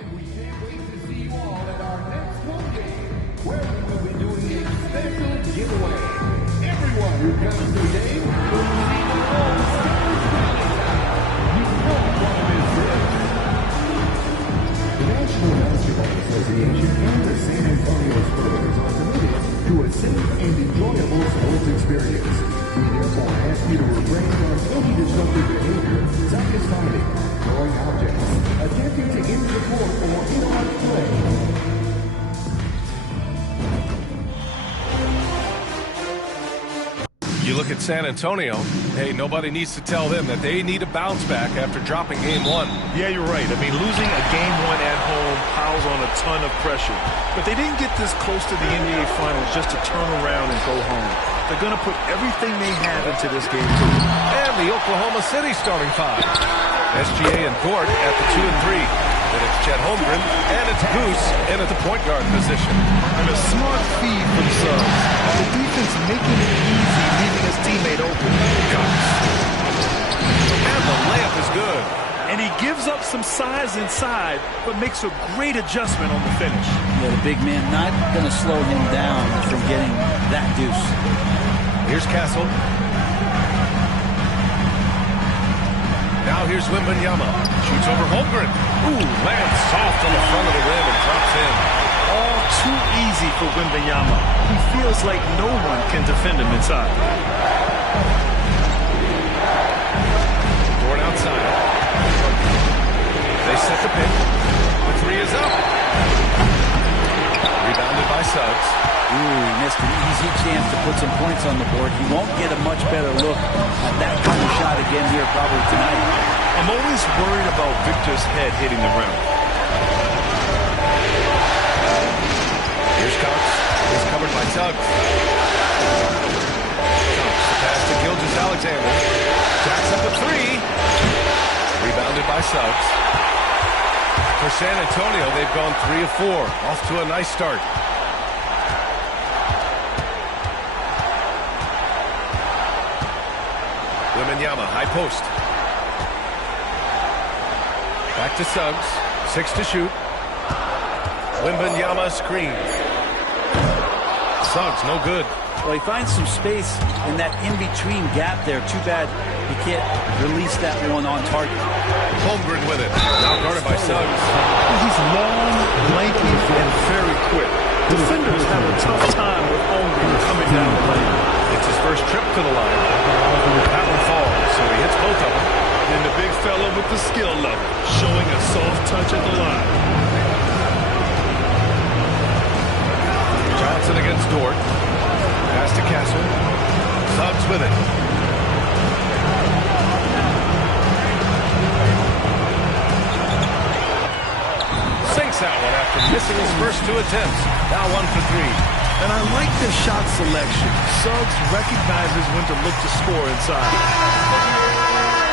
And we can't wait to see you all at our next home game, where we will be doing a special giveaway. Everyone who comes to the game will receive their own Stars Rally Towel. You won't want to miss this. The National Basketball Association and the San Antonio Spurs are committed to a safe and enjoyable sports experience. We therefore ask you to refrain from any disruptive behavior, such as fighting, throwing objects, attempting to enter the court, or interrupt play. You look at San Antonio, hey, nobody needs to tell them that they need a bounce back after dropping game one. Yeah, you're right. I mean, losing a game one at home piles on a ton of pressure. But they didn't get this close to the NBA Finals just to turn around and go home. They're going to put everything they have into this game, too. And the Oklahoma City starting five. SGA and Dort at the 2 and 3. Then it's Chet Holmgren, and it's Goose in at the point guard position. And a smart feed from Suggs. The defense making it easy, leaving his teammate open. And the layup is good. And he gives up some size inside, but makes a great adjustment on the finish. Yeah, the big man not going to slow him down from getting that deuce. Here's Castle. Now here's Wembanyama. Shoots over Holmgren. Ooh, lands soft on the front of the rim and drops in. All too easy for Wembanyama. He feels like no one can defend him inside. Dort outside. They set the pick. The three is up. Rebounded by Suggs. Ooh, he missed an easy chance to put some points on the board. He won't get a much better look at that kind of shot again here probably tonight. I'm always worried about Victor's head hitting the rim. Here's Cox. He's covered by Suggs. Cox, pass to Gilgeous-Alexander. Jacks up a three. Rebounded by Suggs. For San Antonio, they've gone 3 of 4. Off to a nice start. Wembanyama, high post. Back to Suggs. 6 to shoot. Wembanyama screen. Suggs, no good. Well, he finds some space in that in-between gap there. Too bad he can't release that one on target. Holmgren with it. Now guarded by Suggs. He's long, lanky, and very quick. Defenders have a tough time with Holmgren coming down the lane. It's his first trip to the line. That one falls, so he hits both of them. And the big fella with the skill level, showing a soft touch at the line. Johnson against Dort. Pass to Castle. Suggs with it. Sinks that one after missing his first 2 attempts. Now 1 for 3. And I like the shot selection. Suggs recognizes when to look to score inside.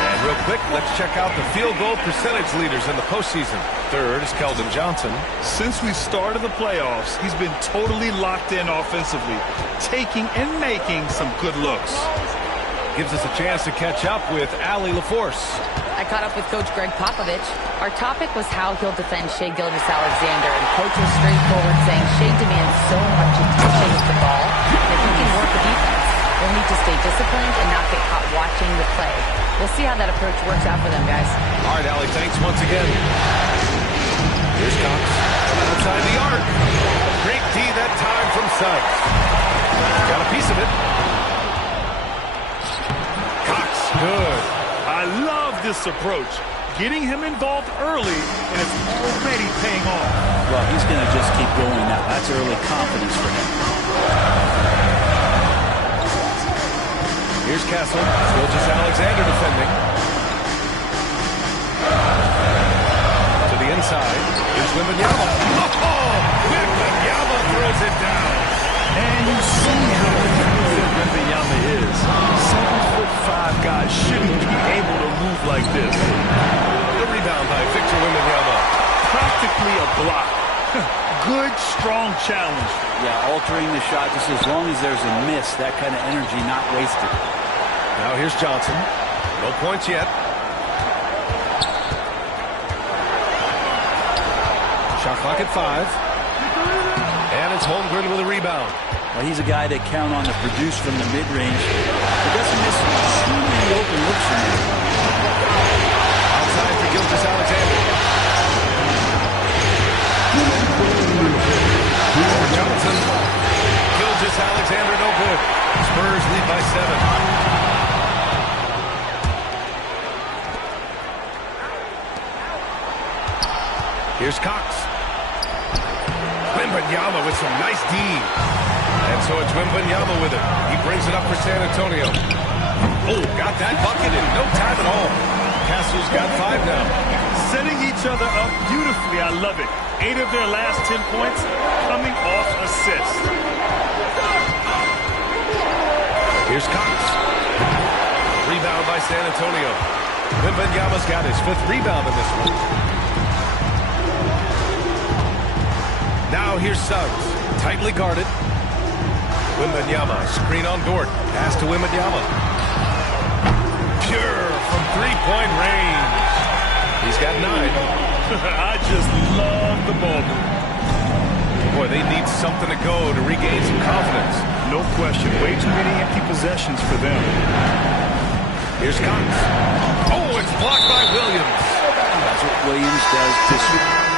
And real quick, let's check out the field goal percentage leaders in the postseason. Third is Keldon Johnson. Since we started the playoffs, he's been totally locked in offensively, taking and making some good looks. Gives us a chance to catch up with Allie LaForce. I caught up with Coach Greg Popovich. Our topic was how he'll defend Shai Gilgeous-Alexander, and Coach was straightforward, saying Shai demands so much attention with the ball that he can work the defense. We'll need to stay disciplined and not get caught watching the play. We'll see how that approach works out for them, guys. All right, Allie, thanks once again. Here's Cox. Outside the arc. Great D that time from Suggs. Got a piece of it. Cox, good. I love this approach. Getting him involved early, and it's already paying off. Well, he's going to just keep going now. That's early confidence for him. Here's Castle. Gilgeous-Alexander defending. To the inside. Here's Wembanyama. Oh! Wembanyama throws it down. And you see how good Wembanyama is. 7'5" guy shouldn't be able to move like this. The rebound by Victor Wembanyama. Practically a block. Good, strong challenge. Yeah, altering the shot just as long as there's a miss. That kind of energy not wasted. Now here's Johnson. No points yet. Clock at 5. And it's Holmgren with a rebound. Well, he's a guy they count on to produce from the mid-range. He doesn't miss too many open looks from him. Outside for Gilgeous-Alexander. For Johnson. Gilgeous-Alexander no good. Spurs lead by 7. Here's Cox. Wembanyama with some nice D. And so it's Wembanyama with it. He brings it up for San Antonio. Oh, got that bucket in no time at all. Castle's got 5 now. Setting each other up beautifully. I love it. 8 of their last 10 points coming off assists. Here's Cox. Rebound by San Antonio. Wembanyama's got his 5th rebound in this one. Now here's Suggs. Tightly guarded. Wembanyama. Screen on Dort. Pass to Wembanyama. Pure from three-point range. He's got 9. I just love the ball. Boy, they need something to go to regain some confidence. No question. Way too many empty possessions for them. Here's Cox. Oh, it's blocked by Williams. That's what Williams does this week.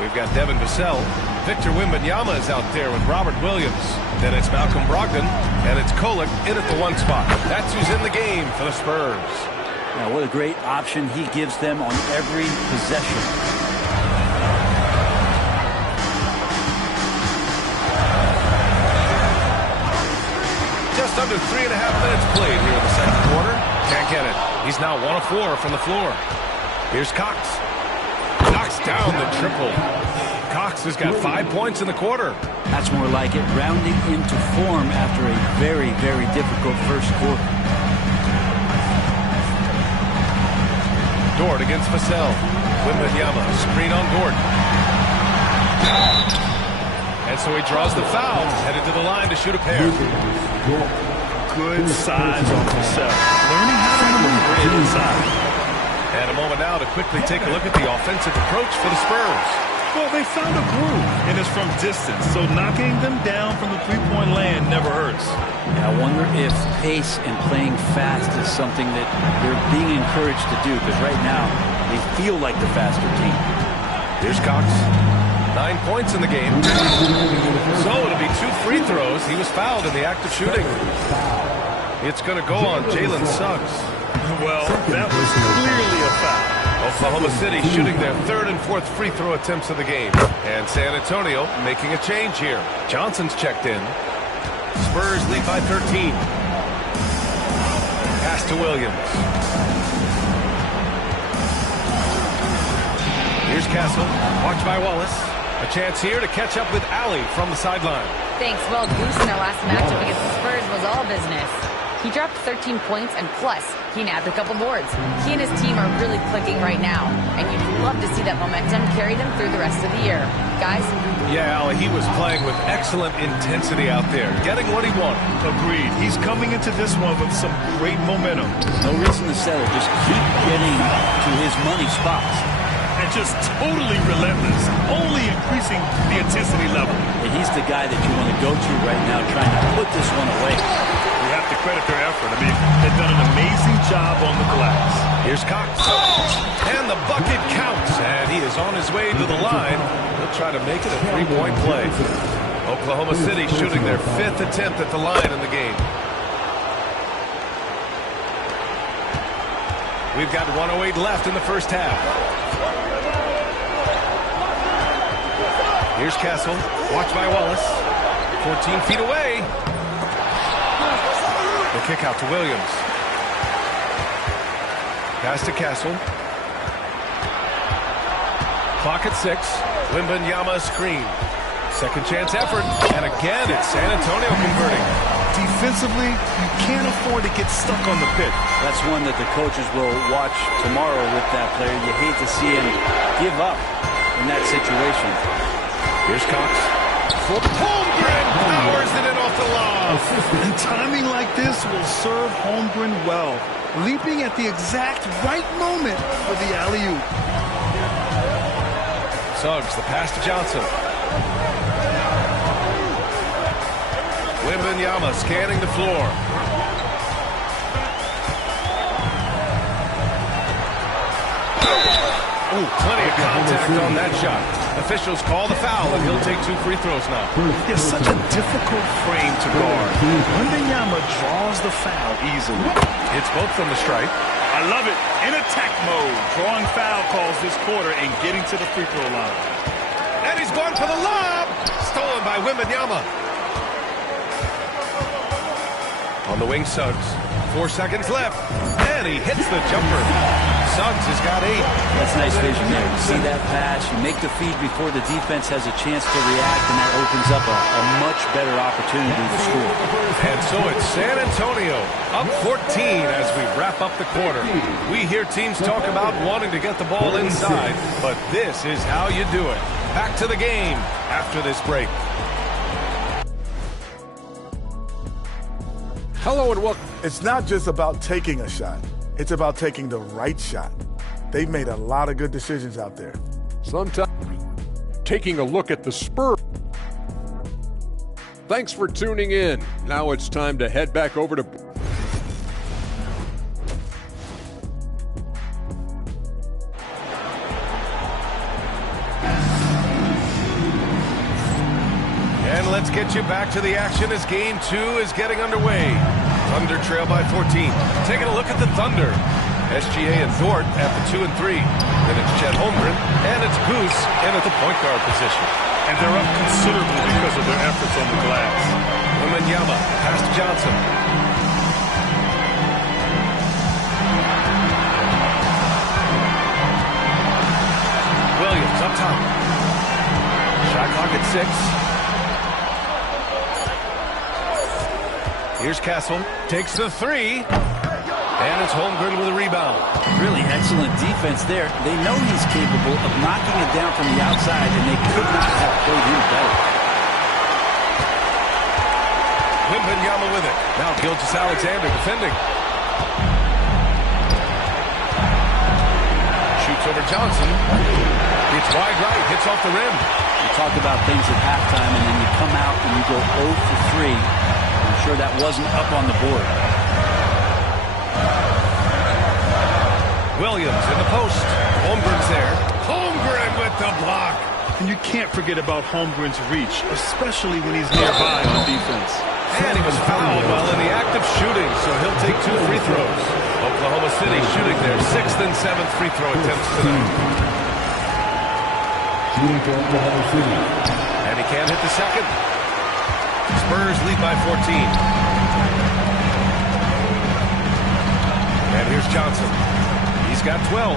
We've got Devin Vassell. Victor Wembanyama is out there with Robert Williams. Then it's Malcolm Brogdon, and it's Kolek in at the 1 spot. That's who's in the game for the Spurs. Now, what a great option he gives them on every possession. Just under 3.5 minutes played here in the second quarter. Can't get it. He's now 1 of 4 from the floor. Here's Cox. Knocks down the triple. Cox has got 5 points in the quarter. That's more like it, rounding into form after a very, very difficult first quarter. Dort against Vassell. Wembanyama, screen on Dort. And so he draws the foul, headed to the line to shoot a pair. Good size on Vassell. Learning how to maneuver inside. And a moment now to quickly take a look at the offensive approach for the Spurs. Well, they found a groove, and it's from distance, so knocking them down from the three-point land never hurts. And I wonder if pace and playing fast is something that they're being encouraged to do, because right now they feel like the faster team. Here's Cox. 9 points in the game. So it'll be 2 free throws. He was fouled in the act of shooting. It's going to go on Jalen Suggs. Well, that was clearly a foul. Oklahoma City shooting their 3rd and 4th free throw attempts of the game. And San Antonio making a change here. Johnson's checked in. Spurs lead by 13. Pass to Williams. Here's Castle. Watched by Wallace. A chance here to catch up with Allie from the sideline. Thanks. Well, Goose in their last matchup against the Spurs was all business. He dropped 13 points, and plus, he nabbed a couple boards. He and his team are really clicking right now, and you'd love to see that momentum carry them through the rest of the year. Guys? Yeah, Allie, he was playing with excellent intensity out there, getting what he wanted. Agreed. He's coming into this one with some great momentum. No reason to settle. Just keep getting to his money spots. And just totally relentless, only increasing the intensity level. And he's the guy that you want to go to right now, trying to put this one away. We have to credit their effort. I mean, they've done an amazing job on the glass. Here's Cox. And the bucket counts. And he is on his way to the line. He'll try to make it a 3-point play. Oklahoma City shooting their 5th attempt at the line in the game. We've got 1:08 left in the first half. Here's Castle. Watched by Wallace. 14 feet away. The kick out to Williams. Pass to Castle. Clock at 6. Wembanyama screen. Second chance effort. And again, it's San Antonio converting. Defensively, you can't afford to get stuck on the pitch. That's one that the coaches will watch tomorrow with that player. You hate to see him give up in that situation. Here's Cox. Holmgren powers it in off the lob. And timing like this will serve Holmgren well. Leaping at the exact right moment for the alley-oop. Suggs, the pass to Johnson. Wembanyama scanning the floor. Ooh, plenty of contact on that shot. Officials call the foul, and he'll take 2 free throws now. It's such a difficult frame to guard. Wembanyama draws the foul easily. It's both from the stripe. I love it. In attack mode. Drawing foul calls this quarter and getting to the free throw line. And he's going for the lob. Stolen by Wembanyama. On the wing, Suggs. 4 seconds left. And he hits the jumper. Suggs has got 8. That's nice vision there. You see that pass, you make the feed before the defense has a chance to react, and that opens up a much better opportunity to score. And so it's San Antonio up 14 as we wrap up the quarter. We hear teams talk about wanting to get the ball inside, but this is how you do it. Back to the game after this break. Hello and welcome. It's not just about taking a shot. It's about taking the right shot. They've made a lot of good decisions out there. Sometimes taking a look at the Spurs. Thanks for tuning in. Now it's time to head back over to... And let's get you back to the action as Game 2 is getting underway. Thunder trail by 14. Taking a look at the Thunder. SGA and Dort at the 2 and 3. Then it's Chet Holmgren, and it's Goose in at the point guard position. And they're up considerably because of their efforts on the glass. Wembanyama, pass to Johnson. Williams up top. Shot clock at 6. Here's Castle, takes the 3, and it's Holmgren with a rebound. Really excellent defense there. They know he's capable of knocking it down from the outside, and they could not have played him better. Wembanyama with it. Now Gilgeous-Alexander defending. Shoots over Johnson. It's wide right, hits off the rim. We talked about things at halftime, and then you come out and you go 0 for 3. I'm sure that wasn't up on the board. Williams in the post. Holmgren's there. Holmgren with the block. And you can't forget about Holmgren's reach, especially when he's nearby on defense. And he was fouled while in the act of shooting, so he'll take 2 free throws. Oklahoma City shooting their 6th and 7th free throw attempts tonight. Shooting for Oklahoma City. And he can't hit the second. Spurs lead by 14. And here's Johnson. He's got 12.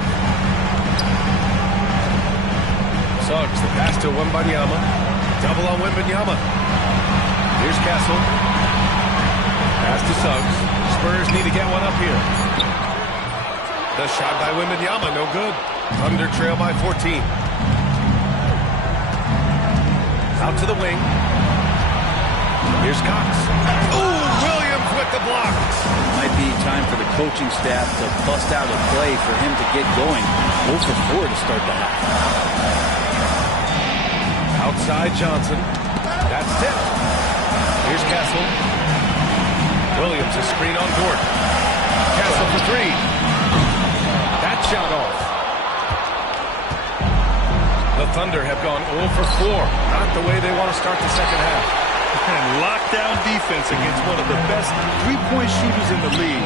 Suggs, the pass to Wembanyama. Double on Wembanyama. Here's Castle. Pass to Suggs. Spurs need to get one up here. The shot by Wembanyama, no good. Thunder trail by 14. Out to the wing. Here's Cox. Ooh, Williams with the blocks. Might be time for the coaching staff to bust out a play for him to get going. 0 for 4 to start the half. Outside Johnson. That's tipped. Here's Castle. Williams, a screen on Dort. Castle for 3. That shot off. The Thunder have gone 0 for 4. Not the way they want to start the second half. And lockdown defense against one of the best three-point shooters in the league.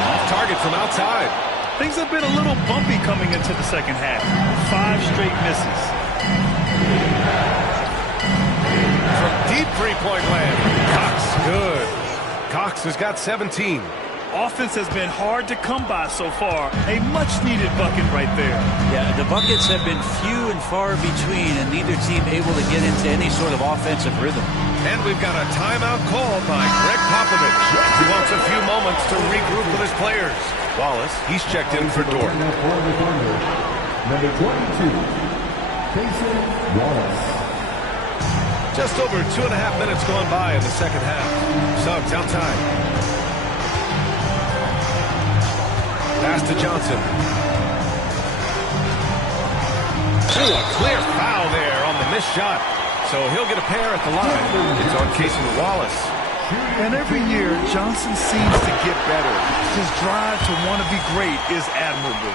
Off target from outside. Things have been a little bumpy coming into the second half. 5 straight misses. From deep three-point land. Cox, good. Cox has got 17. Offense has been hard to come by so far. A much-needed bucket right there. Yeah, the buckets have been few and far between, and neither team able to get into any sort of offensive rhythm. And we've got a timeout called by Greg Popovich. He wants a few moments to regroup with his players. Wallace, he's checked in for Dort. Number 22, Wallace. Just over 2.5 minutes gone by in the second half. Suggs outside. Pass to Johnson. Ooh, a clear foul there on the missed shot. So he'll get a pair at the line. It's on Casey Wallace. And every year, Johnson seems to get better. His drive to want to be great is admirable.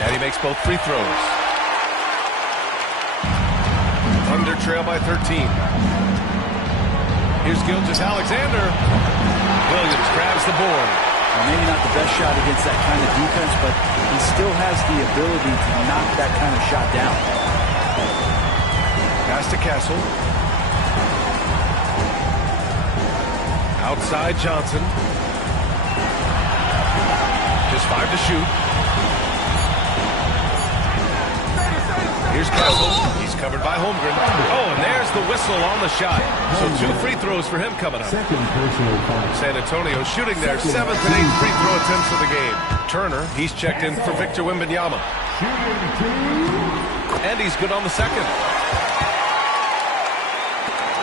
And he makes both free throws. Thunder trail by 13. Here's Gilgeous-Alexander. Williams grabs the board. Well, maybe not the best shot against that kind of defense, but he still has the ability to knock that kind of shot down. Pass to Castle. Outside Johnson. Just 5 to shoot. Here's Castle. He's covered by Holmgren. Oh, and there's the whistle on the shot. So 2 free throws for him coming up. San Antonio shooting their 7th and 8th free throw attempts of the game. Turner, he's checked in for Victor Wembanyama. And he's good on the second.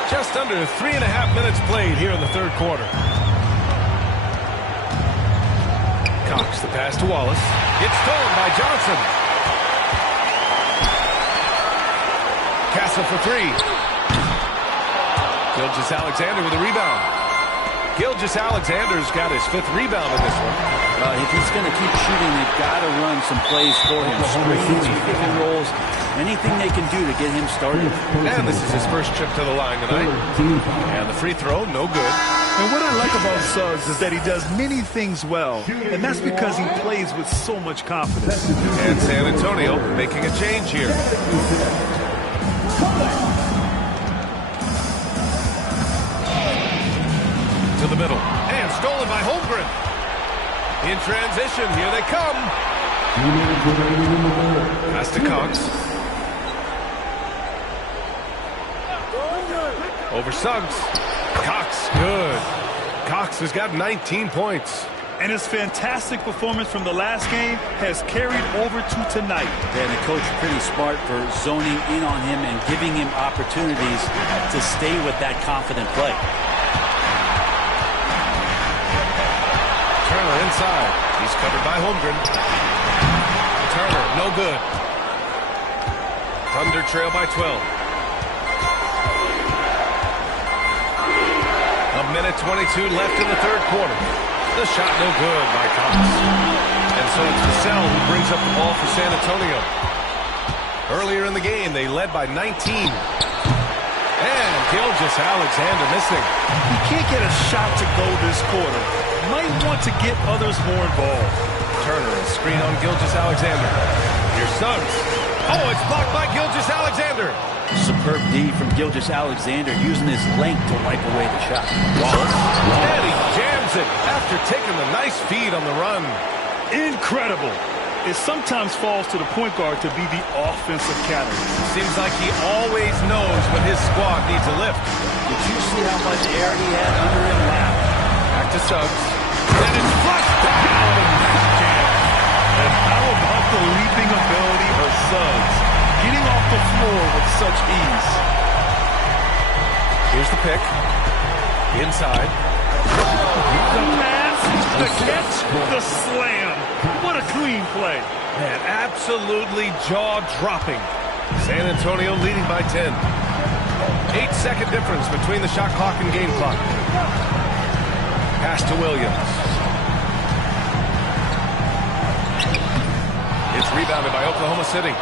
Just under 3.5 minutes played here in the third quarter. Cox, the pass to Wallace. It's stolen by Johnson. Castle for 3. Gilgeous-Alexander with a rebound. Gilgeous-Alexander's got his 5th rebound in this one. If he's going to keep shooting, they've got to run some plays for him. Screens, pick and rolls, anything they can do to get him started. And this is his first trip to the line tonight. And the free throw, no good. And what I like about Suggs is that he does many things well, and that's because he plays with so much confidence. And San Antonio making a change here. To the middle. And stolen by Holmgren. In transition, here they come. Pass to Cox. Over Suggs. Cox, good. Cox has got 19 points. And his fantastic performance from the last game has carried over to tonight. And the coach pretty smart for zoning in on him and giving him opportunities to stay with that confident play. Turner inside. He's covered by Holmgren. Turner, no good. Thunder trail by 12. A minute 22 left in the third quarter. The shot no good by Cox. And so it's Vassell who brings up the ball for San Antonio. Earlier in the game, they led by 19. And Gilgeous-Alexander missing. He can't get a shot to go this quarter. Might want to get others more involved. Turner, a screen on Gilgeous-Alexander. Here's Suggs. Oh, it's blocked by Gilgeous-Alexander. Superb D from Gilgeous-Alexander using his length to wipe away the shot. Wallace. And he jams it after taking the nice feed on the run. Incredible. It sometimes falls to the point guard to be the offensive catalyst. Seems like he always knows when his squad needs a lift. Did you see how much air he had under him? Wow. Back to Suggs. And it's flushed down. And how about the leaping ability of Suggs? Getting off the floor with such ease. Here's the pick. Inside. The pass, the catch, the slam. What a clean play. Man, absolutely jaw-dropping. San Antonio leading by 10. 8-second difference between the shot clock and game clock. Pass to Williams. It's rebounded by Oklahoma City.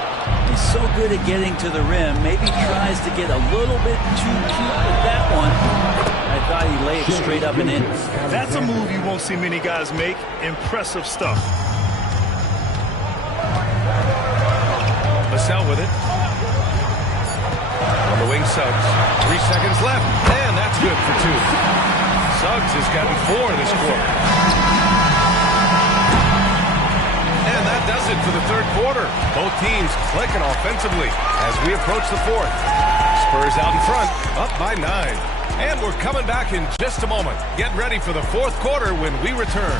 He's so good at getting to the rim. Maybe tries to get a little bit too cute with that one. I thought he laid it straight up and in. That's a move you won't see many guys make. Impressive stuff. Vassell with it. On the wing, Suggs. 3 seconds left. And that's good for 2. Suggs has gotten 4 this quarter. And that does it for the third quarter. Both teams clicking offensively as we approach the fourth. Spurs out in front, up by 9. And we're coming back in just a moment. Get ready for the fourth quarter when we return.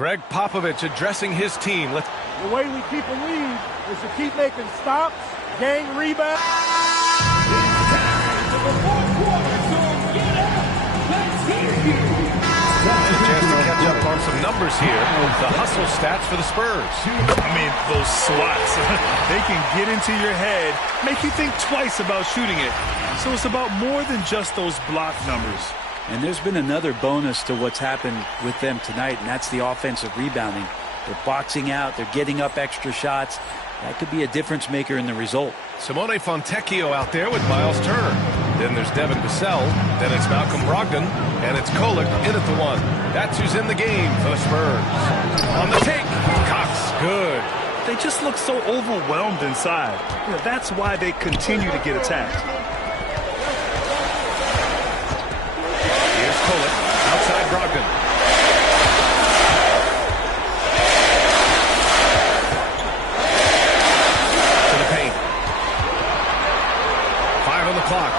Greg Popovich addressing his team. The way we keep a lead is to keep making stops, gain rebounds. A chance to catch up on some numbers here. The hustle stats for the Spurs. I mean, those swats, they can get into your head, make you think twice about shooting it. So it's about more than just those block numbers. And there's been another bonus to what's happened with them tonight, and that's the offensive rebounding. They're boxing out. They're getting up extra shots. That could be a difference maker in the result. Simone Fontecchio out there with Miles Turner. Then there's Devin Vassell. Then it's Malcolm Brogdon. And it's Kolek in at the one. That's who's in the game for the Spurs. On the take. Cox, good. They just look so overwhelmed inside. You know, that's why they continue to get attacked. Here's Kolek. Outside Brogdon. Clock.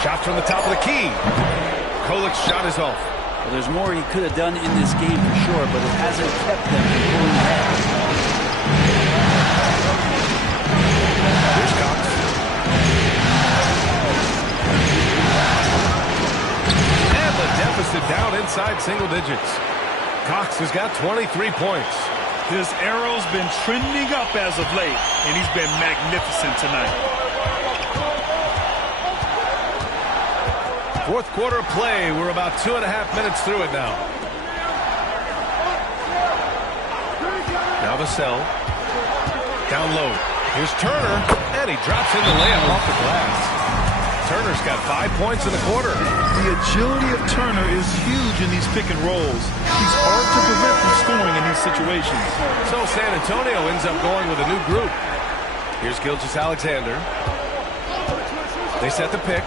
Shot from the top of the key. Kolek's shot is off. Well, there's more he could have done in this game for sure, but it hasn't kept them from pulling ahead. Here's Cox. And the deficit down inside single digits. Cox has got 23 points. His arrow's been trending up as of late, and he's been magnificent tonight. Fourth quarter of play. We're about 2.5 minutes through it now. Now Vassell. Down low. Here's Turner. And he drops in the layup off the glass. Turner's got 5 points in the quarter. The agility of Turner is huge in these pick and rolls. He's hard to prevent from scoring in these situations. So San Antonio ends up going with a new group. Here's Gilgeous-Alexander. They set the pick.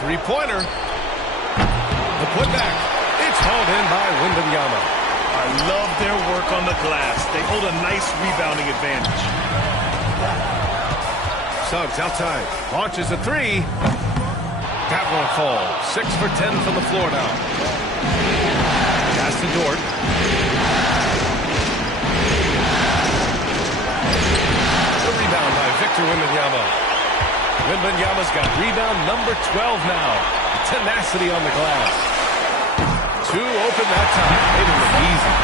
Three-pointer. The putback. It's hauled in by Wembanyama. I love their work on the glass. They hold a nice rebounding advantage. Suggs outside. Launches a three. That won't fall. 6 for 10 from the floor now. Pass to Dort. The rebound by Victor Wembanyama. Wembanyama's got rebound number 12 now. Tenacity on the glass. Two open that time. Made it look easy.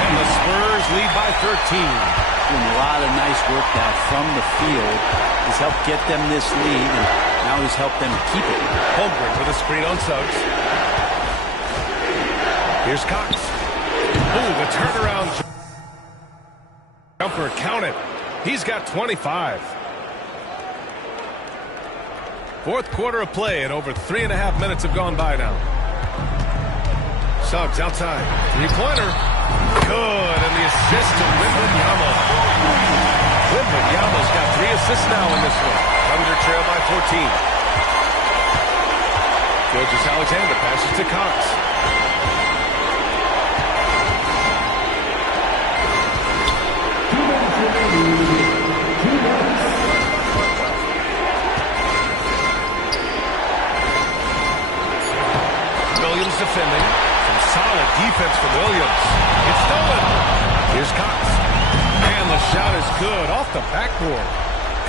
And the Spurs lead by 13. Doing a lot of nice work now from the field. He's helped get them this lead, and now he's helped them keep it. Holmgren with a screen on Suggs. Here's Cox. Ooh, the turnaround jumper. Count it. He's got 25. Fourth quarter of play, and over 3.5 minutes have gone by now. Suggs outside. Three-pointer. Good, and the assist to Wembanyama. Wembanyama's got 3 assists now in this one. Thunder trail by 14. Gilgeous-Alexander passes to Cox. Williams defending. Some solid defense from Williams. It's stolen. Here's Cox. And the shot is good off the backboard.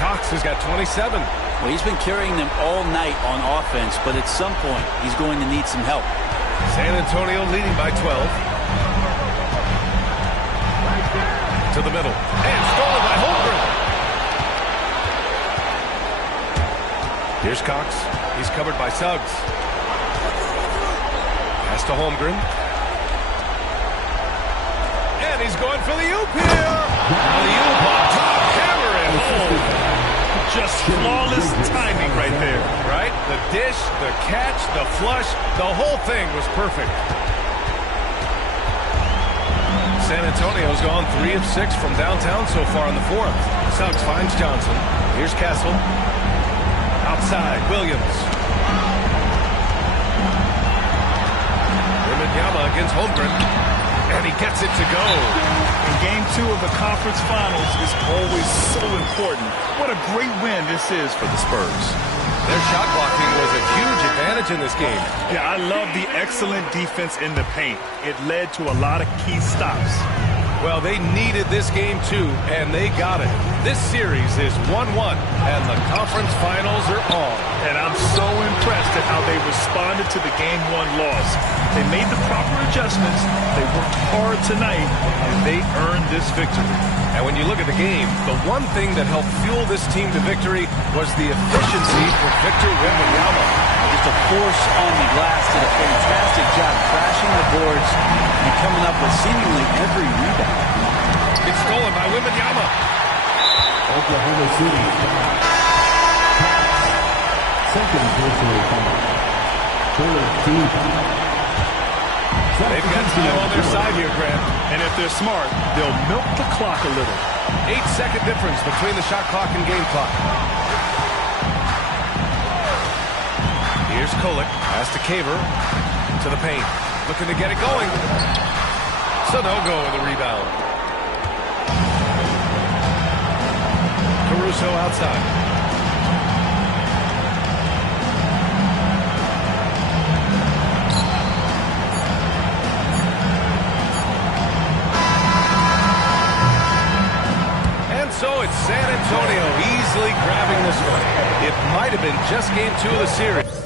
Cox has got 27. Well, he's been carrying them all night on offense, but at some point, he's going to need some help. San Antonio leading by 12. To the middle. And stolen by Holmgren. Here's Cox. He's covered by Suggs. Pass to Holmgren. And he's going for the oop here. The oop on top. Hammer it home. Just flawless timing right there. Right? The dish, the catch, the flush, the whole thing was perfect. San Antonio's gone 3 of 6 from downtown so far in the fourth. Suggs finds Johnson. Here's Castle. Outside, Williams. Wembanyama against Holmgren. And he gets it to go. And game 2 of the conference finals is always so important. What a great win this is for the Spurs. Their shot blocking was a huge advantage in this game. Yeah, I love the excellent defense in the paint. It led to a lot of key stops. Well, they needed this game too, and they got it. This series is 1-1, and the conference finals are on. And I'm so impressed at how they responded to the Game 1 loss. They made the proper adjustments, they worked hard tonight, and they earned this victory. And when you look at the game, the one thing that helped fuel this team to victory was the efficiency for Victor Wembanyama. Just a force on the glass, did a fantastic job crashing the boards and coming up with seemingly every rebound. It's stolen by Wembanyama. Oklahoma City. Second personal foul. Third team foul. They've got time on their side here, Grant. And if they're smart, they'll milk the clock a little. 8-second difference between the shot clock and game clock. Here's Kolek, pass to Caver, to the paint, looking to get it going. Sanogo with the rebound. Caruso outside. And so it's San Antonio easily grabbing this one. It might have been just game 2 of the series.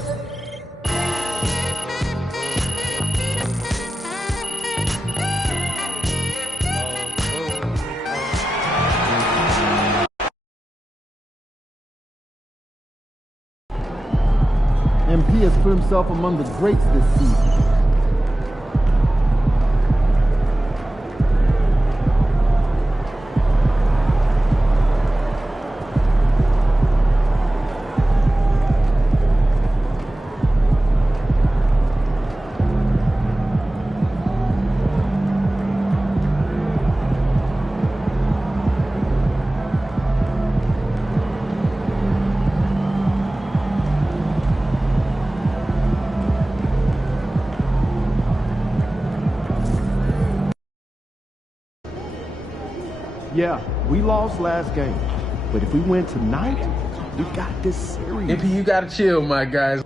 MP has put himself among the greats this season. Yeah, we lost last game, but if we win tonight, we got this series. MP, you gotta chill, my guys.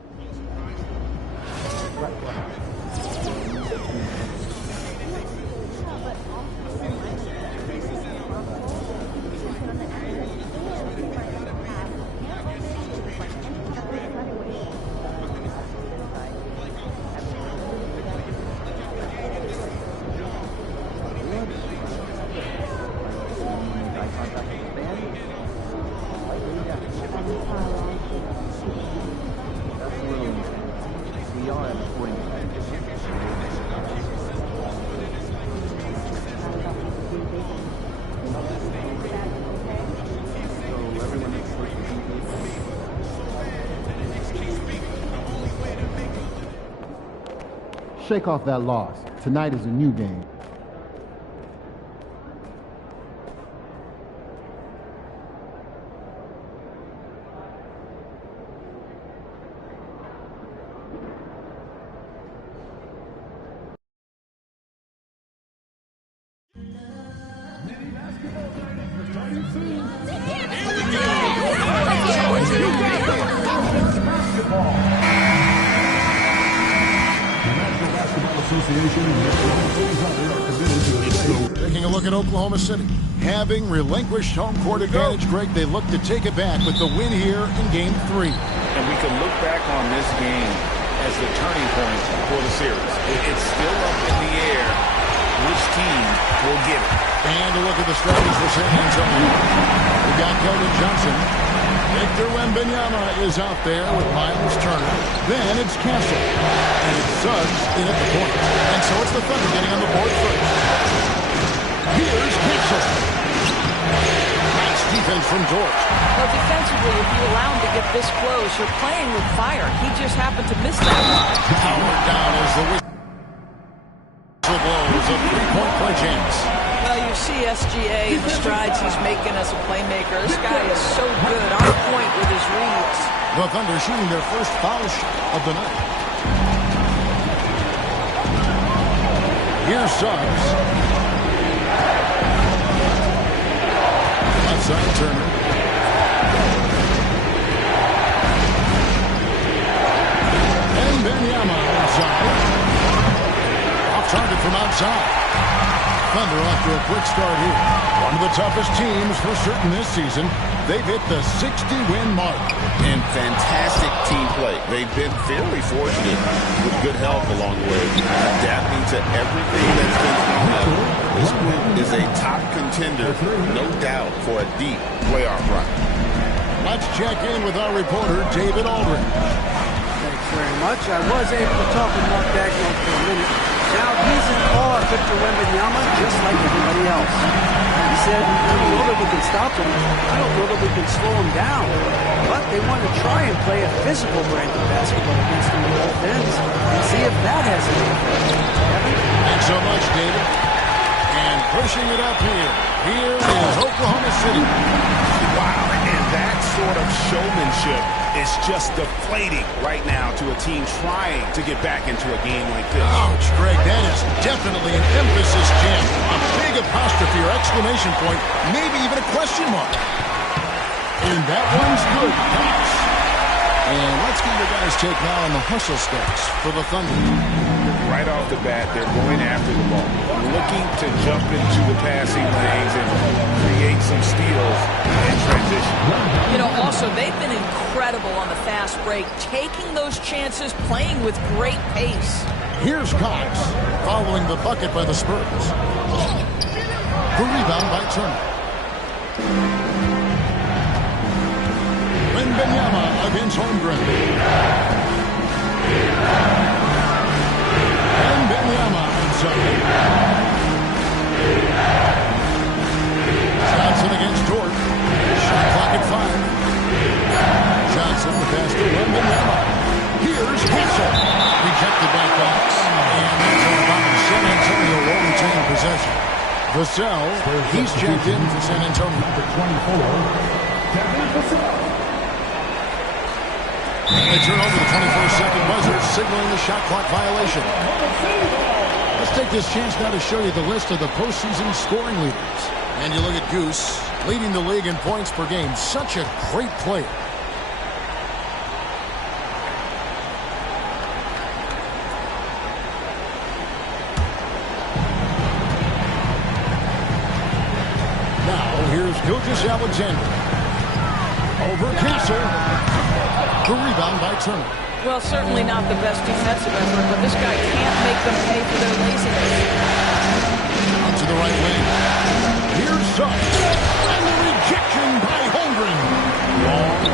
Shake off that loss. Tonight is a new game. Taking a look at Oklahoma City. Having relinquished home court advantage, Greg, they look to take it back with the win here in Game 3. And we can look back on this game as the turning point for the series. It's still up in the air which team will get it. And a look at the starters for San Antonio. We've got Keldon Johnson. Victor Wembanyama is out there with Miles Turner. Then it's Castle. And it's Suggs in at the point. And so it's the Thunder getting on the board first. Here's Castle. Nice defense from George. Well, defensively, if you allow him to get this close, you're playing with fire. He just happened to miss that one. Powered down as the whistle blows. A three-point play chance. Well, you see SGA and the strides he's making as a playmaker. This guy is so good on point with his reads. The Thunder shooting their first foul shot of the night. Here's Suggs. Outside Turner. from outside. Thunder off to a quick start here. One of the toughest teams for certain this season. They've hit the 60-win mark. And fantastic team play. They've been fairly fortunate with good help along the way, adapting to everything that's been thrown at them. This group is a top contender, no doubt, for a deep playoff run. Let's check in with our reporter, David Aldridge. Thanks very much. I was able to talk with Mark Dagnall for a minute. Now he's in awe of Victor Wembanyama, just like everybody else. He said, I don't know that we can stop him. I don't know that we can slow him down. But they want to try and play a physical brand of basketball against him on both ends and see if that has any effect. Thanks so much, David. And pushing it up here is Oklahoma City. Wow, and that sort of showmanship is just deflating right now to a team trying to get back into a game like this. Ouch, Greg, that is definitely an emphasis jam. A big apostrophe or exclamation point, maybe even a question mark. And that one's good. Nice. And let's get your guys' take now on the hustle steps for the Thunder. Right off the bat, they're going after the ball, looking to jump into the passing lanes and create some steals in transition. You know, also, they've been incredible on the fast break, taking those chances, playing with great pace. Here's Cox, following the bucket by the Spurs. The rebound by Turner. Wembanyama against Holmgren. Wembanyama inside. Johnson against Dort. Shot clock at 5. Johnson the pass to Wembanyama. Here's Castle. Rejected by Cox. And that's on the bottom. San Antonio will retain possession. Vassell, he's checked in for San Antonio. Number 24, Kevin Vassell. They turn over the 21st-second buzzer, signaling the shot clock violation. Let's take this chance now to show you the list of the postseason scoring leaders. And you look at Goose, leading the league in points per game. Such a great player. Now, here's Gilgeous-Alexander. Over Castle. The rebound by Turner. Well, certainly not the best defensive effort, but this guy can't make them pay for their laziness. Out to the right wing. Here's Suggs. And the rejection by Holmgren. Long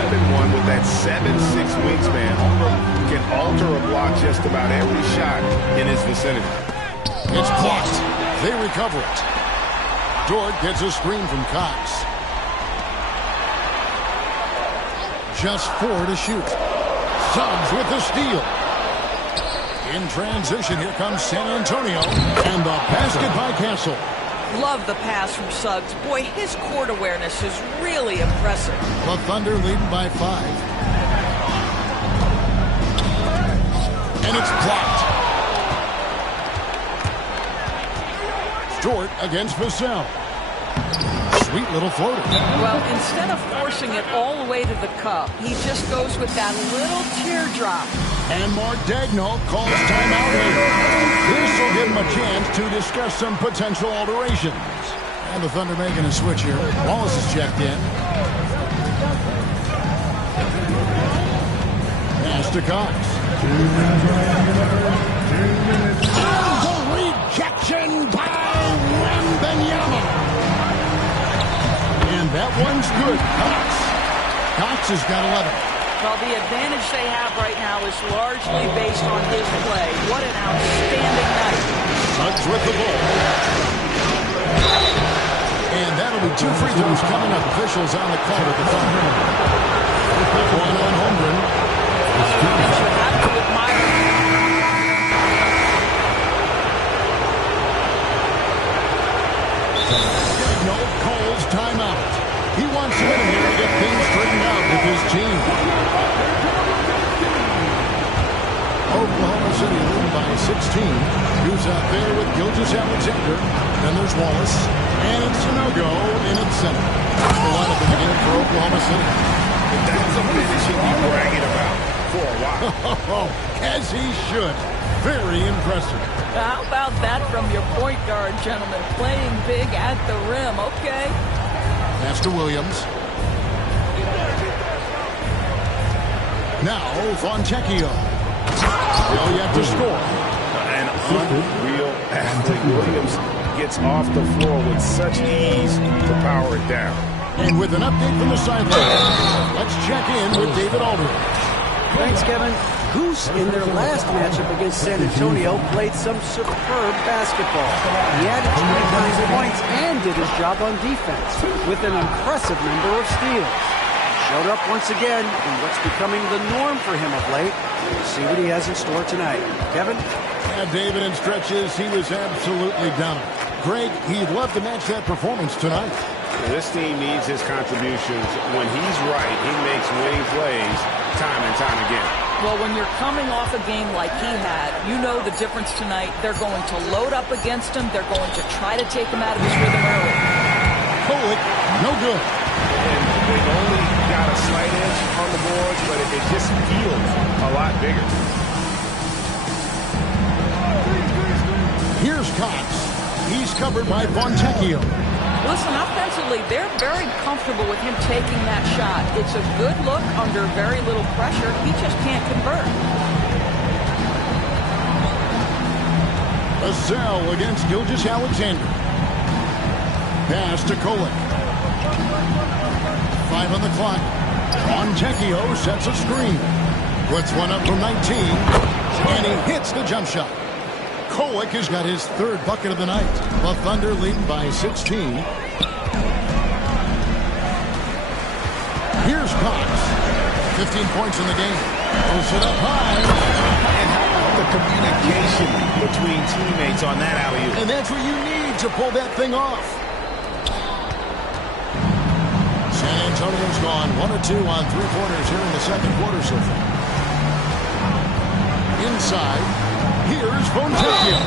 7-1 with that 7'6" wingspan. Holmgren can alter a block just about every shot in his vicinity. It's blocked. They recover it. Dort gets a screen from Cox. Just 4 to shoot. Suggs with the steal. In transition, here comes San Antonio. And the basket by Castle. Love the pass from Suggs. Boy, his court awareness is really impressive. The Thunder leading by 5. And it's blocked. Dort against Vassell. Sweet little floater. Well, instead of forcing it all the way to the cup, he just goes with that little teardrop. And Mark Dagnall calls timeout here. This will give him a chance to discuss some potential alterations. And the Thunder making a switch here. Wallace is checked in. Pass to Cox. The rejection by Wembanyama. And that one's good. Cox has got 11. Well, the advantage they have right now is largely based on his play. What an outstanding night. Suggs with the ball. And that'll be 2 free throws coming up. Officials on the call at the Thunder. One on Holmgren. You have to admire. Dagnall calls timeout. He wants him in here to get things straightened out with his team. Oklahoma City leading by 16. Who's out there with Gilgeous-Alexander. Then there's Wallace. And it's a no-go in its center. The lineup in the game for Oklahoma City. That's a finish he'll be bragging about for a while. As he should. Very impressive. How about that from your point guard, gentlemen? Playing big at the rim. Okay. Pass to Williams. Now, Fontecchio. Well, yet to score. An unreal athlete. Williams gets off the floor with such ease to power it down. And with an update from the sideline, let's check in with David Aldridge. Thanks, Kevin. Goose, in their last matchup against San Antonio, played some superb basketball. He added 29 points and did his job on defense with an impressive number of steals. Showed up once again in what's becoming the norm for him of late. We'll see what he has in store tonight. Kevin? Yeah, David, in stretches, he was absolutely dominant. Greg, he'd love to match that performance tonight. This team needs his contributions. When he's right, he makes winning plays time and time again. Well, when you're coming off a game like he had, you know the difference tonight. They're going to load up against him. They're going to try to take him out of his rhythm early. Kolek, no good. And they've only got a slight edge on the boards, but it just feels a lot bigger. Here's Cox. He's covered by Fontecchio. Listen, offensively, they're very comfortable with him taking that shot. It's a good look under very little pressure. He just can't convert. A cell against Gilgeous-Alexander. Pass to Kolek. 5 on the clock. Fontecchio sets a screen. Puts one up from 19. And he hits the jump shot. Kolek has got his third bucket of the night. The Thunder leading by 16. Here's Cox. 15 points in the game. Pulls it up high. And how about the communication between teammates on that alley-oop? And that's what you need to pull that thing off. San Antonio's gone 1 of 2 on three-pointers here in the second quarter so far. Inside. Here's Fontecchio.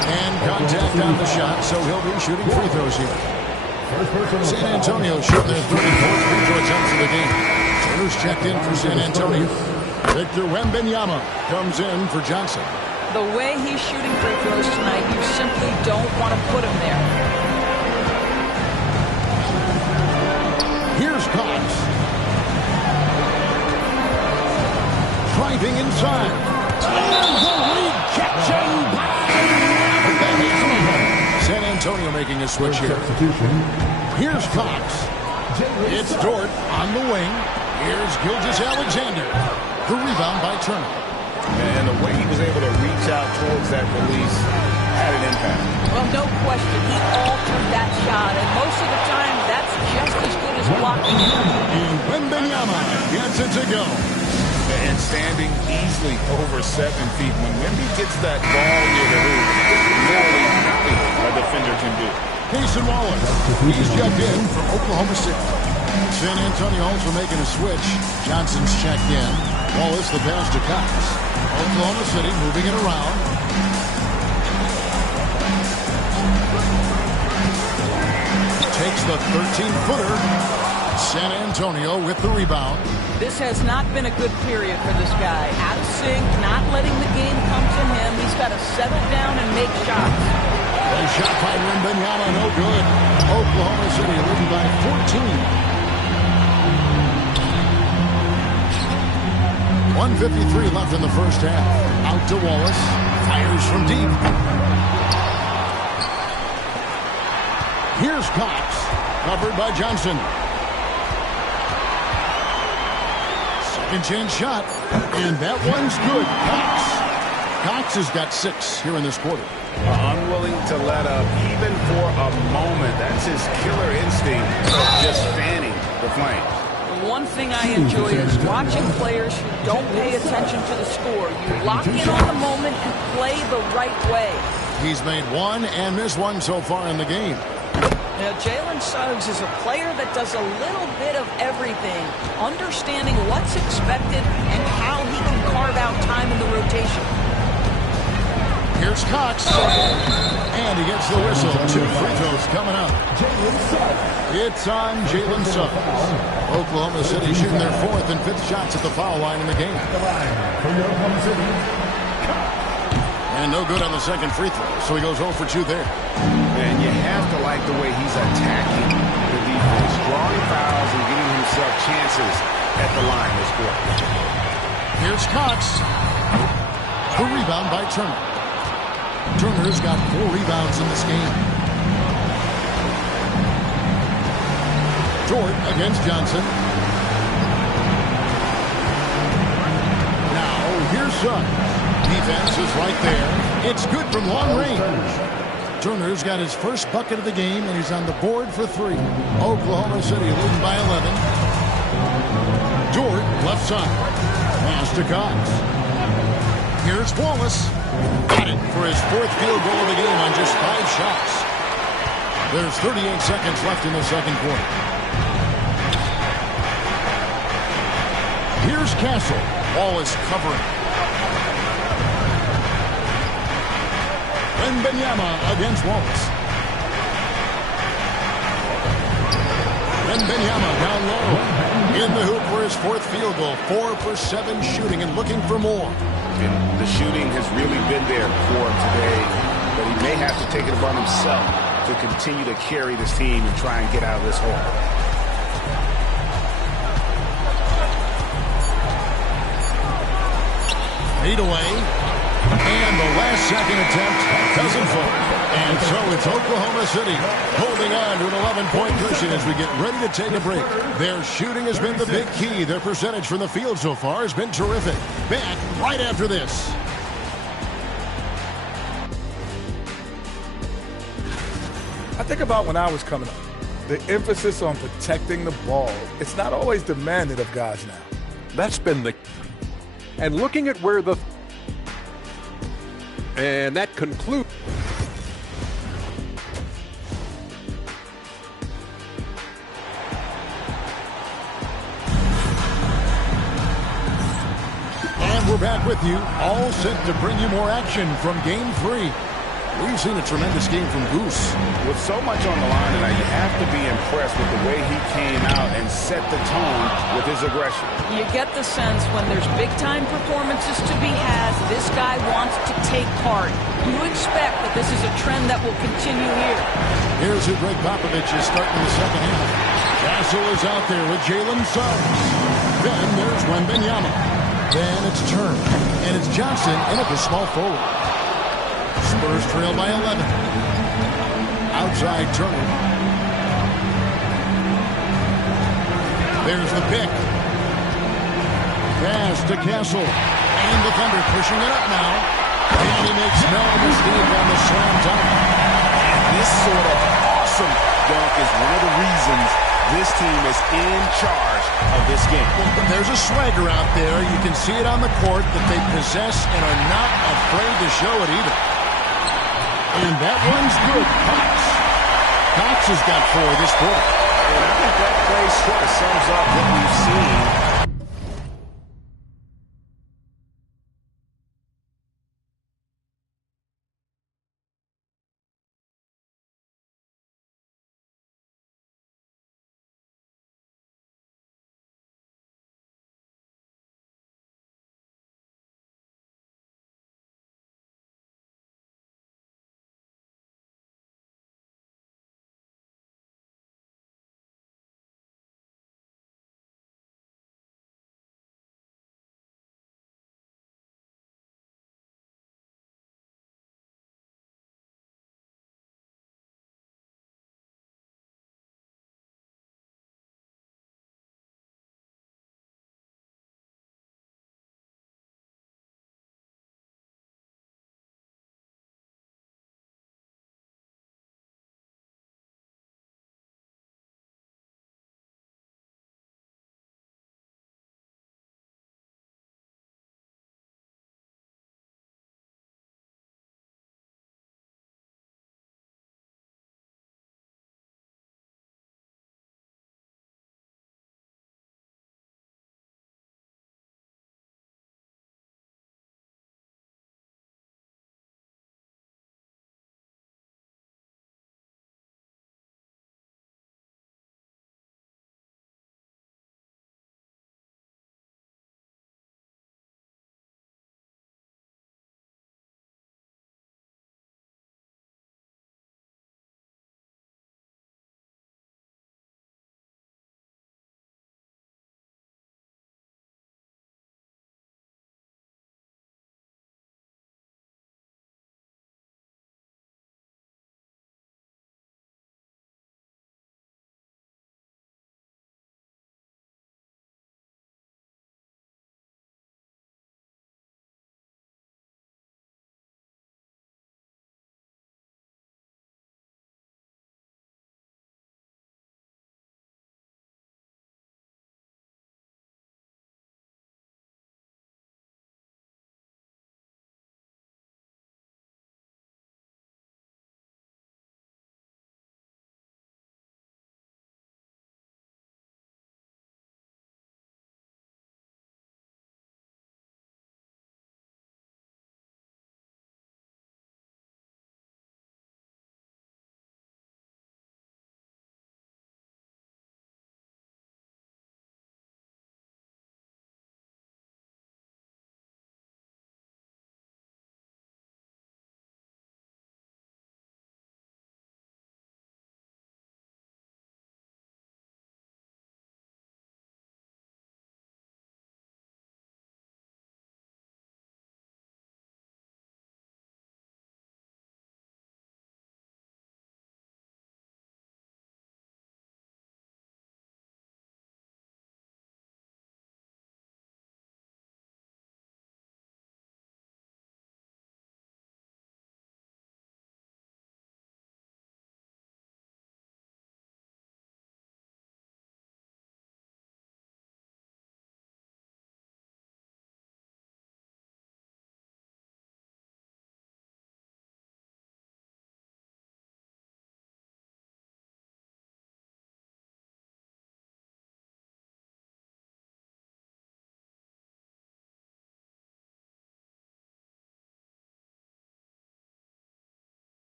And contact on the shot, so he'll be shooting free throws here. San Antonio shooting their 34th free throw attempts of the game. Turner's checked in for San Antonio. Victor Wembanyama comes in for Johnson. The way he's shooting free throws tonight, you simply don't want to put him there. Here's Cox. Driving inside. San Antonio making a switch here. Here's Cox. It's Dort on the wing. Here's Gilgeous-Alexander. The rebound by Turner. And the way he was able to reach out towards that release had an impact. Well, no question. He altered that shot, and most of the time, that's just as good as blocking. And Wembanyama gets it to go. And standing easily over 7 feet. When Wemby gets that ball near the hoop, really nothing a defender can do. Cason Wallace, he's checked in for Oklahoma City. San Antonio also making a switch. Johnson's checked in. Wallace the pass to Cox. Oklahoma City moving it around. Takes the 13-footer. San Antonio with the rebound. This has not been a good period for this guy. Out of sync, not letting the game come to him. He's got to settle down and make shots. A shot by Wembanyama, no good. Oklahoma City leading by 14. 1:53 left in the first half. Out to Wallace. Fires from deep. Here's Cox. Covered by Johnson. Second chance shot. And that one's good. Cox has got 6 here in this quarter. Unwilling to let up even for a moment. That's his killer instinct of just fanning the flames. One thing I enjoy is watching players who don't pay attention to the score. You lock in on the moment and play the right way. He's made 1 and missed 1 so far in the game. Now, Jalen Suggs is a player that does a little bit of everything, understanding what's expected and how he can carve out time in the rotation. Here's Cox. And he gets the whistle. 2 free throws coming up. It's on Jalen Suggs. Oklahoma City shooting their 4th and 5th shots at the foul line in the game. And no good on the second free throw, so he goes 0 for 2 there. And you have to like the way he's attacking the defense, drawing fouls and getting himself chances at the line this quarter. Here's Cox. The rebound by Turner. Turner's got 4 rebounds in this game. Jordan against Johnson. Now, here's Suggs. Defense is right there. It's good from long range. Turner's got his first bucket of the game, and he's on the board for 3. Oklahoma City leading by 11. Jordan, left side. Pass to Cox. Here's Wallace. Got it for his 4th field goal of the game on just 5 shots. There's 38 seconds left in the second quarter. Here's Castle. Wallace covering. Wembanyama against Wallace. Wembanyama down low. In the hoop for his 4th field goal. 4 for 7 shooting and looking for more. And the shooting has really been there for him today, but he may have to take it upon himself to continue to carry this team and try and get out of this hole. Feet away. And the last second attempt doesn't fall. And so it's Oklahoma City holding on to an 11-point cushion as we get ready to take a break. Their shooting has been the big key. Their percentage from the field so far has been terrific. Back right after this. I think about when I was coming up, the emphasis on protecting the ball. It's not always demanded of guys now. That's been the... And looking at where the... And that concludes... And we're back with you, all set to bring you more action from Game 3. We've seen a tremendous game from Goose. With so much on the line tonight, you have to be impressed with the way he came out and set the tone with his aggression. You get the sense when there's big-time performances to be had, this guy wants to take part. You expect that this is a trend that will continue here. Here's who Greg Popovich is starting in the second half. Castle is out there with Jalen Suggs. Then there's Wembanyama. Then it's Turner. And it's Johnson in at the small forward. Spurs trail by 11. Outside Turner. There's the pick. Pass to Castle. And the Thunder pushing it up now. And he makes no mistake on the slam dunk. This sort of awesome dunk is one of the reasons this team is in charge of this game. There's a swagger out there. You can see it on the court that they possess and are not afraid to show it either. And that one's good. Cox has got 4 this quarter. And I think that play sort of sums up what we've seen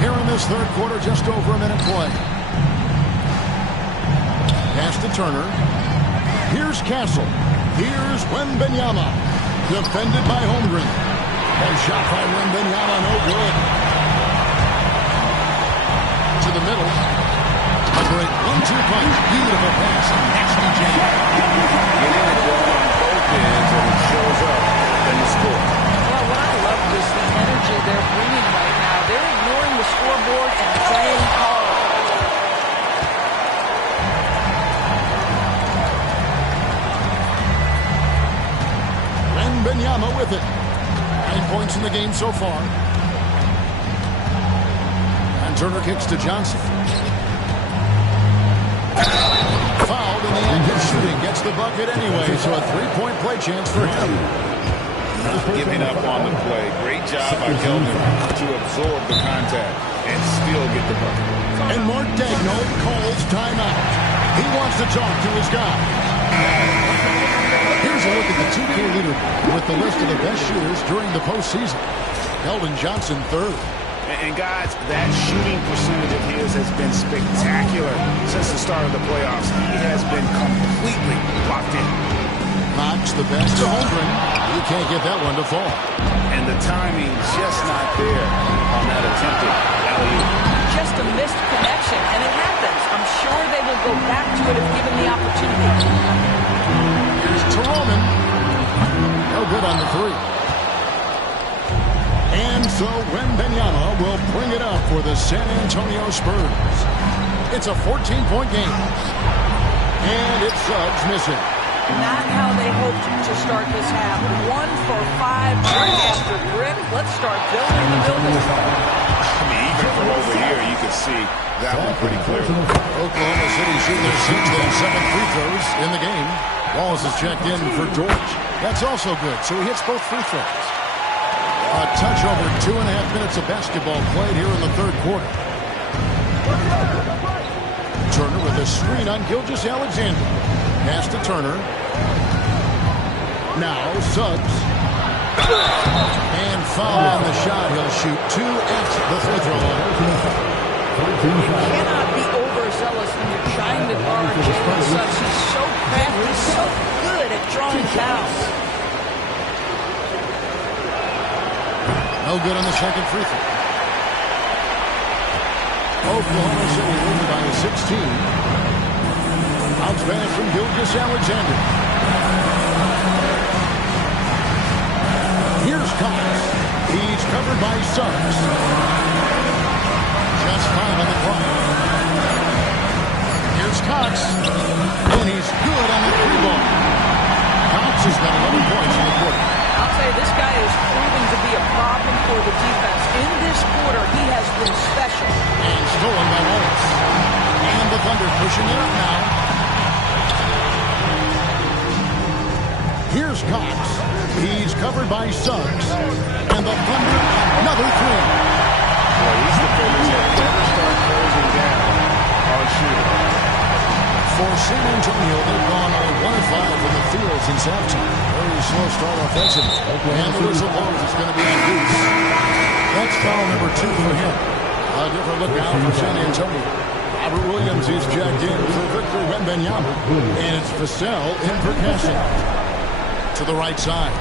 Here in this third quarter, just over a minute play. Pass to Turner. Here's Castle. Here's Wembanyama. Defended by Holmgren. And shot by Wembanyama, no good. To the middle. A great 1-2 punch. Beautiful pass. Nasty jam. Getting it going on both ends, and it shows up in the score. Well, what I love is the energy they're bringing right now. They're ignoring the scoreboard and playing hard. Wembanyama with it. 9 points in the game so far. And Turner kicks to Johnson. Fouled in the act of shooting. Gets the bucket anyway, so a three-point play chance for him. Not giving up on the play. Great job by Kelvin to absorb the contact and still get the bucket. And Mark Daigneault calls timeout. He wants to talk to his guy. Here's a look at the 2K leaderboard with the list of the best shooters during the postseason. Keldon Johnson third. And guys, that shooting percentage of his has been spectacular since the start of the playoffs. He has been completely locked in. Knox the best to Holmgren. He can't get that one to fall. And the timing just not there on that attempted alley-oop. Just a missed connection, and it happens. I'm sure they will go back to it if given the opportunity. Here's Toroman. No good on the three. And so Wembanyama will bring it up for the San Antonio Spurs. It's a 14-point game. And it's Suggs missing. Not how they hoped to start this half. 1 for 5, brick after brick. Let's start building the building. I mean, even from over here, you can see that one pretty clearly. Oklahoma City shooting their 6th and 7th free throws in the game. Wallace is checked in for George. That's also good, so he hits both free throws. A touch over 2.5 minutes of basketball played here in the third quarter. Turner with a screen on Gilgeous-Alexander. Pass to Turner. Now Suggs. And foul on the shot. He'll shoot 2 at the free throw line. You cannot be overzealous when you're trying to guard Jalen Suggs. He's so crafty, so good at drawing fouls. No good on the second free throw. Oklahoma City leading by 16. Bounce pass from Gilgeous-Alexander. Here's Cox. He's covered by Suggs. Just 5 on the clock. Here's Cox. And he's good on the three ball. Cox has got 11 points in the quarter. I'll say this guy is proving to be a problem for the defense. In this quarter, he has been special. And stolen by Wallace. And the Thunder pushing it up now. Here's Cox. He's covered by Suggs. And the Thunder, another three. Well, these defenders have never start closing down on shooting. For San Antonio, they've gone 1 of 5 from the field since halftime. Very slow start offensively. And the whistle blows. It's going to be on Goose. That's foul number 2 for him. A different look now for San Antonio. Robert Williams is checked in for Victor Wembanyama. And it's Vassell in for Castle. To the right side.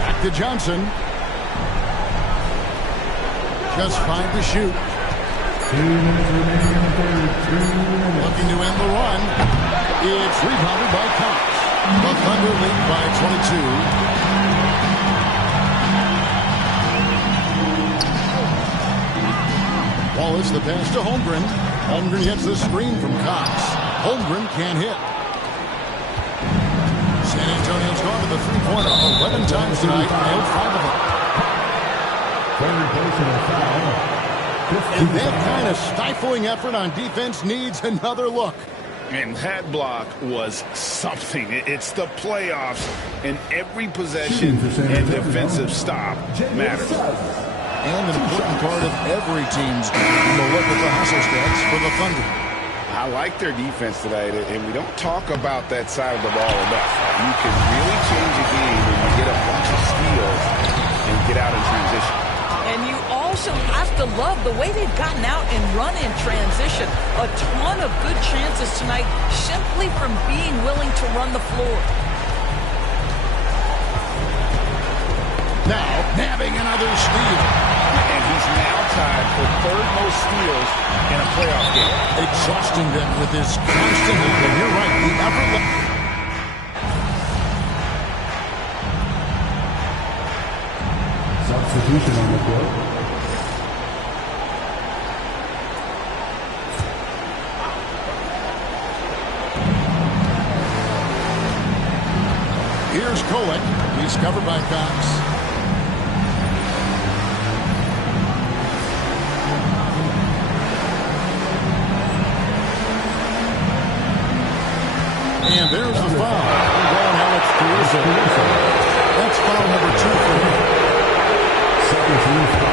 Back to Johnson. Just 5 to shoot. 2 minutes remaining in the third. 2 minutes. Looking to end the run. It's rebounded by Cox. The Thunder lead by 22. Wallace the pass to Holmgren. Holmgren gets the screen from Cox. Holmgren can't hit. San Antonio's gone to the three-pointer 11 times tonight, nailed 5 of them. Third personal foul. And that kind of stifling effort on defense needs another look. And that block was something. It's the playoffs, and every possession and defensive stop matters. And an important part of every team's game. We'll look at the hustle stats for the Thunder. I like their defense tonight, and we don't talk about that side of the ball enough. You can really change a game when you get a bunch of steals and get out in transition. And you also have to love the way they've gotten out and run in transition. A ton of good chances tonight simply from being willing to run the floor. Now, nabbing another steal. And he's now tied for third most steals in a playoff game. Exhausting them with this constantly, and you're right, the upper level. Substitution on the court. Here's Kolek. He's covered by Cox. And there's the foul. Going Alex Caruso. That's foul number 2 for him. Second team foul.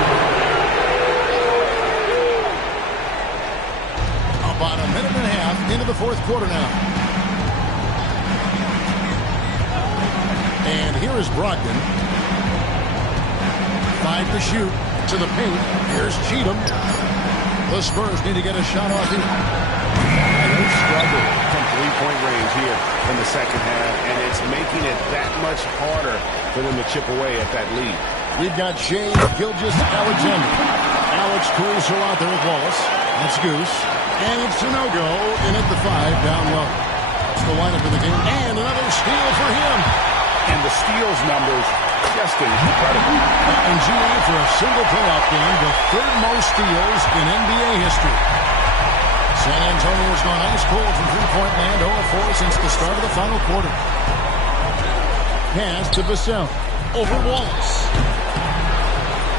About a minute and a half into the fourth quarter now. And here is Brogdon. 5 to shoot. To the paint. Here's Cheatham. The Spurs need to get a shot off here. They struggle from three-point range here in the second half, and it's making it that much harder for them to chip away at that lead. We've got Shea Gilgeous-Alexander. Alex Caruso out there with Wallace. That's Goose. And it's no-go in at the 5 down low. That's the lineup in the game. And another steal for him. And the steals numbers just incredible. And GA for a single playoff game, the third most steals in NBA history. San Antonio's gone ice cold from three-point land, 0-4 since the start of the final quarter. Pass to Vassell. Over Wallace.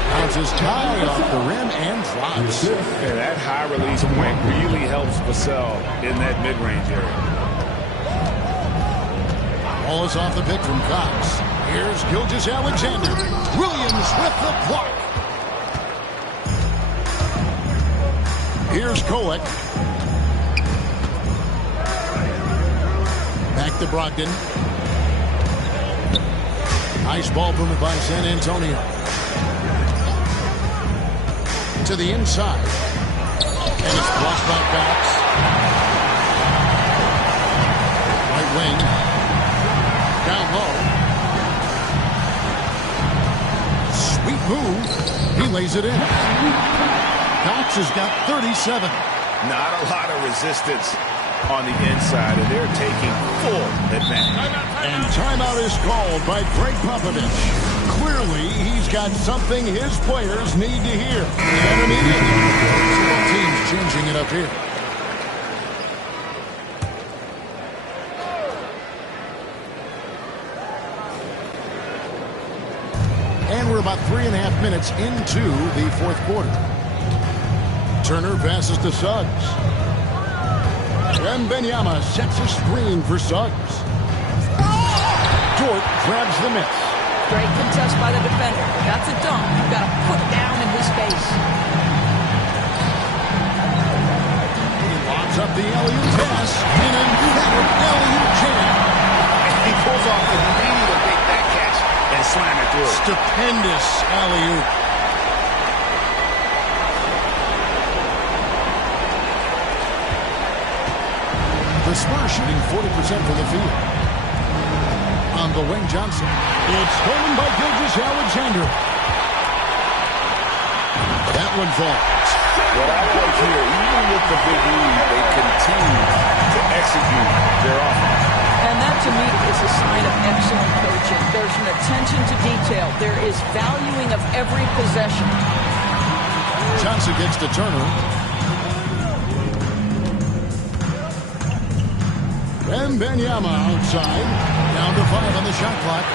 Bounces high off the rim and drops. And that high release point really helps Vassell in that mid-range area. Wallace off the pick from Cox. Here's Gilgeous-Alexander. Williams with the block. Here's Kolek. Back to Brogdon. Nice ball movement by San Antonio. To the inside. And it's blocked by Cox. Right wing. Down low. Sweet move. He lays it in. Cox has got 37. Not a lot of resistance on the inside, and they're taking full advantage. And timeout is called by Greg Popovich. Clearly, he's got something his players need to hear. And immediately, so both teams changing it up here. And we're about 3.5 minutes into the fourth quarter. Turner passes to Suggs. Wembanyama sets a screen for Suggs. Dort grabs the miss. Great contest by the defender. That's a dunk. You've got to put down in his face. He lobs up the alley-oop pass. An emphatic alley-oop jam. He pulls off the knee to make that catch and slam it through. Stupendous alley-oop. The Spurs shooting 40% from the field. On the wing, Johnson. It's stolen by Gilgeous-Alexander. That one falls. What I like here, even with the big lead, they continue to execute their offense. And that, to me, is a sign of excellent coaching. There's an attention to detail. There is valuing of every possession. Johnson gets to Turner. Wembanyama outside. Down to 5 on the shot clock.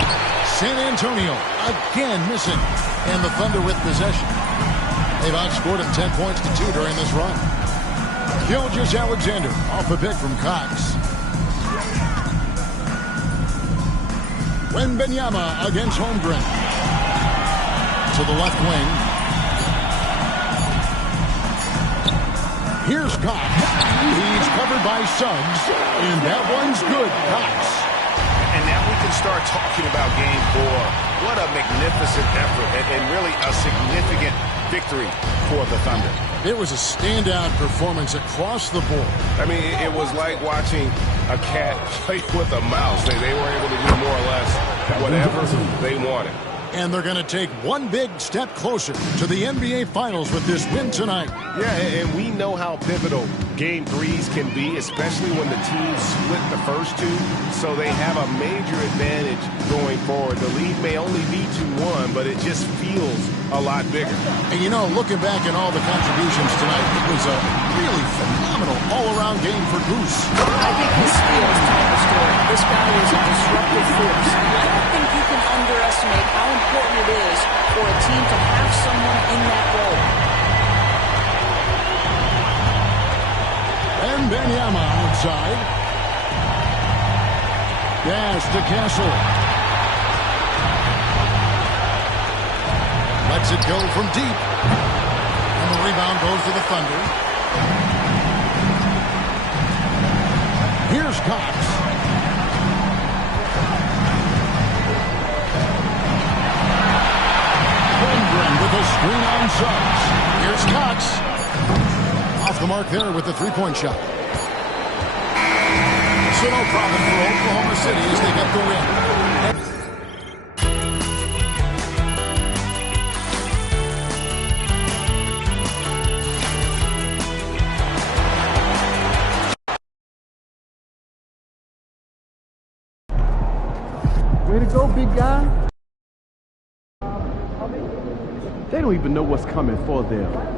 San Antonio again missing. And the Thunder with possession. They've outscored him 10 points to 2 during this run. Gilgeous-Alexander off a pick from Cox. Wembanyama against Holmgren. To the left wing. Here's Cox. He's covered by Suggs, and that one's good. Cox. And now we can start talking about game 4. What a magnificent effort and really a significant victory for the Thunder. It was a standout performance across the board. I mean, it was like watching a cat play with a mouse. They were able to do more or less whatever they wanted. And they're going to take one big step closer to the NBA Finals with this win tonight. Yeah, and we know how pivotal Game 3s can be, especially when the teams split the first two. So they have a major advantage going forward. The lead may only be 2-1, but it just feels a lot bigger. And you know, looking back at all the contributions tonight, it was a really phenomenal all-around game for Goose. I think this feels telling the story. This guy is a disruptive force. I don't think you can underestimate how important it is for a team to have someone in that role. And Benyama outside. Pass to Castle. Lets it go from deep. And the rebound goes to the Thunder. Here's Cox. Holmgren with a screen on Suggs. Here's Cox. Off the mark there with the three-point shot. So no problem for Oklahoma City as they get the win. Way to go, big guy. They don't even know what's coming for them.